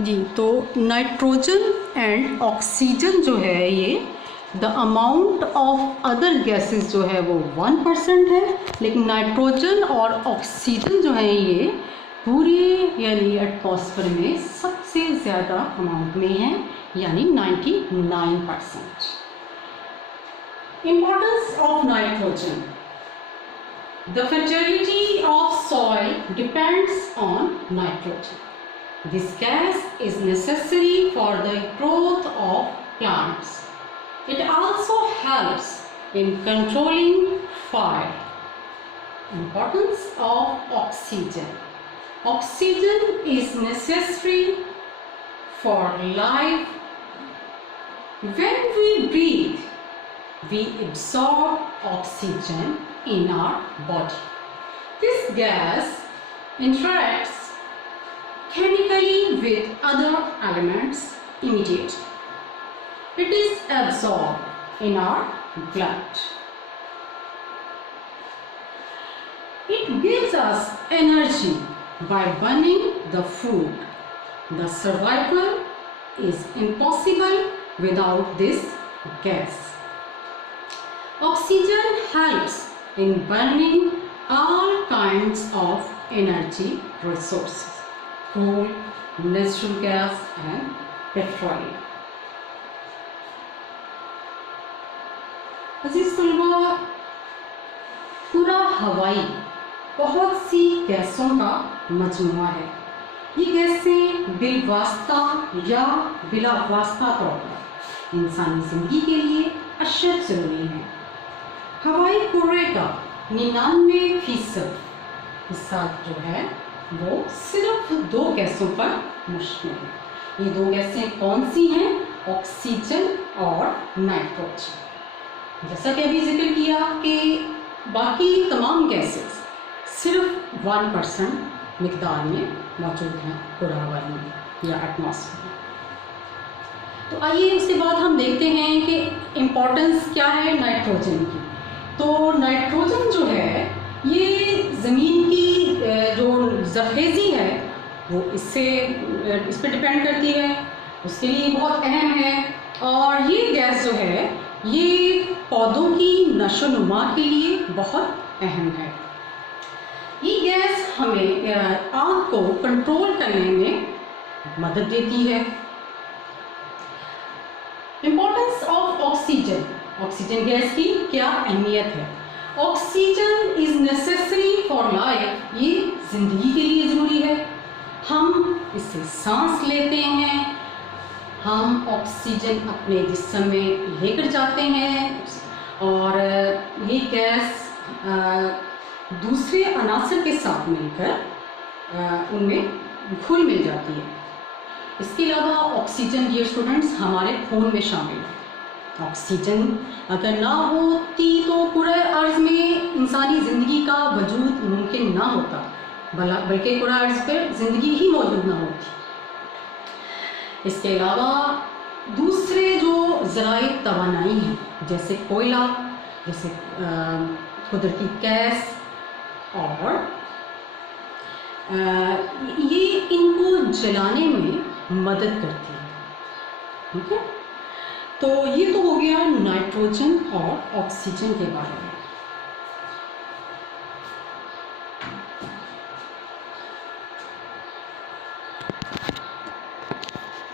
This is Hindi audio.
जी, तो नाइट्रोजन एंड ऑक्सीजन जो है ये the amount of other gases जो है वो 1% है, लेकिन नाइट्रोजन और ऑक्सीजन जो है ये पूरे यानी एटमॉस्फेयर में सबसे ज़्यादा अमाउंट में है, यानी 99%। Importance of nitrogen. The fertility of soil depends on nitrogen. This gas is necessary for the growth of plants. It also helps in controlling fire. Importance of oxygen. Oxygen is necessary for life. When we breathe, we absorb oxygen in our body. This gas interacts chemically with other elements immediately. It is absorbed in our blood. It gives us energy by burning the food. The survival is impossible without this gas. Oxygen helps in burning all kinds of energy resources: coal, natural gas and petroleum. अजीज तलबा, पूरा हवाई बहुत सी गैसों का मजमूआ है। ये गैसें बिलवास्ता या बिला वास्ता तौर पर इंसानी ज़िंदगी के लिए अशद ज़रूरी हैं। हवाई कुर्रे का 99% हिस्सा जो है वो सिर्फ 2 गैसों पर मुश्तमिल है। ये 2 गैसें कौन सी हैं? ऑक्सीजन और नाइट्रोजन। जैसा कि अभी जिक्र किया कि बाकी तमाम गैसेस सिर्फ 1% मिकदार में मौजूद हैं पूरा हवाई में या एटमॉस्फेयर में। तो आइए उसके बाद हम देखते हैं कि इम्पोर्टेंस क्या है नाइट्रोजन की। तो नाइट्रोजन जो है ये ज़मीन की जो ज़रखेज़ी है वो इस पर डिपेंड करती है, उसके लिए बहुत अहम है। और ये गैस जो है ये पौधों की नशोनुमा के लिए बहुत अहम है। ये गैस हमें आग को कंट्रोल करने में मदद देती है। Importance of oxygen. Oxygen gas की क्या अहमियत है? Oxygen is necessary for life. ये जिंदगी के लिए ज़रूरी है। हम इससे सांस लेते हैं, हम ऑक्सीजन अपने जिस्म में लेकर जाते हैं और ये गैस दूसरे अनासर के साथ मिलकर उनमें घुल मिल जाती है। इसके अलावा ऑक्सीजन डियर स्टूडेंट्स हमारे खून में शामिल है। ऑक्सीजन अगर ना होती तो पूरे अर्ज़ में इंसानी ज़िंदगी का वजूद मुमकिन ना होता, बल्कि पूरा अर्ज़ पर ज़िंदगी ही मौजूद ना होती। इसके अलावा दूसरे जो ज़राए तवानाई हैं जैसे कोयला, जैसे कुदरती गैस और ये इनको जलाने में मदद करती है। ठीक है, तो ये तो हो गया नाइट्रोजन और ऑक्सीजन के बारे में।